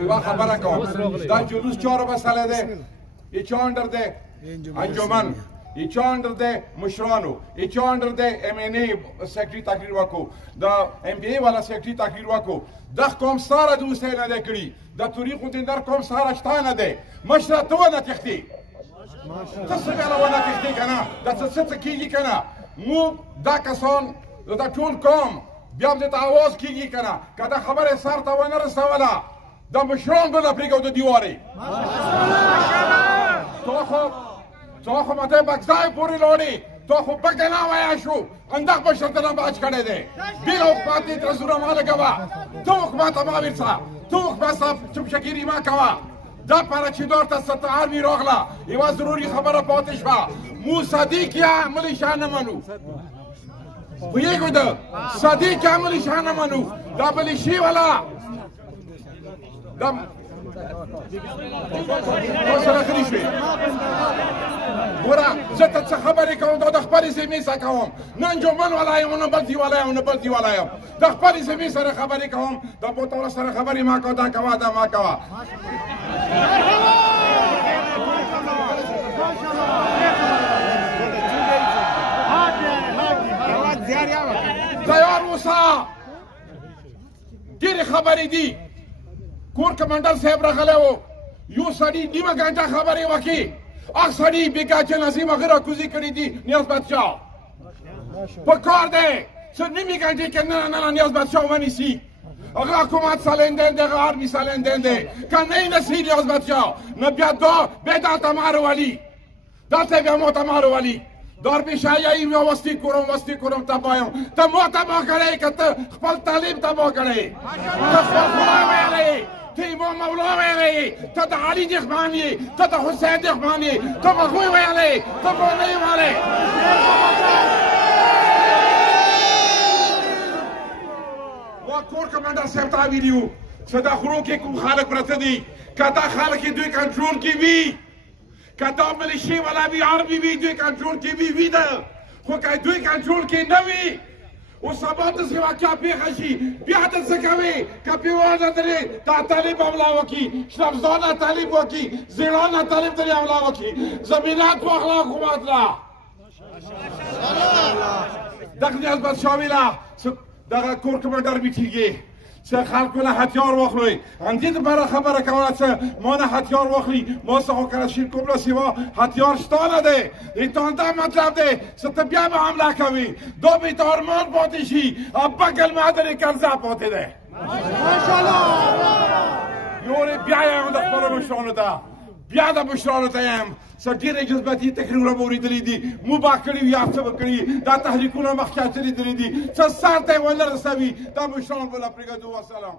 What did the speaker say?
یوه خبره کوم دا جلوس چهارو مسئله ده ای چه اندر ده انجمن ای چه اندر ده مشرانو ای چه اندر ده امینی سیکرٹری تقریر وکو دا ام بی ای والا سیکرٹری تقریر وکو دا قوم ساره دوسته نه ده کړي دا طریقو دین در قوم ساره شته نه ده مشره تو نه تختی ته څنګه ونه تختی کنه دا څه کیږي کنه مو دا کسان دا ټول قوم بیا هم درته آواز کیږي کنه که دا خبره سر ته ونه رسوله دا مشران به نه پرېږدو د دیوارې تو خو ماته بکسای پورې لاړې تو خو پکې نه ویا شو انداق مشر ته نه باج کړی دی بېله حکومت دې تره زوره ما لګوه ته حکومت ته ما ورڅه ته حکومت ته چوپشګیري مه کوه دا پاراچنار ته ستعار مې راغله یوه ضروري خبره پاتې شوه مو صدیق یا ملیشا نه منو پوهېږو ده صدیق یا ملیشا نه منو دا ملیشي والا دا سره خري شوې ګوره زه ته څه خبرې کوم دا د خپلې ذمې څه کوم نه انجمن والا یم نه بل دي والا یم نه بل دي والا یم د خپلې ذمې سره خبرې کوم د پوتوله سره خبرې ما کوه دا کوه دا ما کوه تیار اوسه ډېرې خبرې دي کور کمانډر صاحب راغلی و یو سړي نیمه ګنټه خبرې وکړي هغه سړي بېګا چې نظیم هغه راکوزي کړي دي نیاز بادشاه په کار دی چې نیمې ګنټې کې نه نیاز بادشاه ونیسي هغه حکومت سالندین دی هغه آرمی سالندین دی که نه یې نسي نیاز بادشاه نه بیا دا تمار والی دلته بیا ما تمار والی دار پیشایی یا وستی کرم تبایم تا ما تبا کړی که ته خپل تعلیم تبا کړی ته خپل خدای ویلی ته امام مولا ویلی ته د علي دښمن یې ته د حسین دښمن یې ته مغوی ویلی ته بونی ویلی ما کور کمانډر صاحب ته ویلي وو چې دا غرو کې کوم خلک پراته دي که دا خلک دوی کنټرول کې وي که دا ملیشي والا وي عربي وي دوی کنټرول کې وي ده خو که دوی کنټرول کې نه وي اوس سبا داسې واقعه پېښه شي بیا ته څه کوې که پیوانه درې دا طالب حمله وکړي شرپسند طالب وکړي زیړانه طالب درې حمله وکړي زمینات واخله حکومت له دغه نیاز بادشاه ویله دغه کور کمانډر میټینګ چې خلکو نه هتیار واخلئ همدې دپاره خبره کوله چې ما نه هتیار واخلي ما څه خو کلاشین کوم له سوا هتیار شته نه دی ایتان دا مطلب دی چې ته بیا به حمله کوي دا به ته ارمان پاتې شي او بګل معدن کنزه پاتې دی یورې بیا یم د خپلو مشرانو ته بیا د مشرانو ته یم څه ډېرې جذباتي تقریرونه مو اورېدلي دي مو با کړي یا څه به کړي دا تحریکونه مخکې اچلېدلي دي څه سر ته یې ونه رسوي دا مشران به له پرېږدو وسلام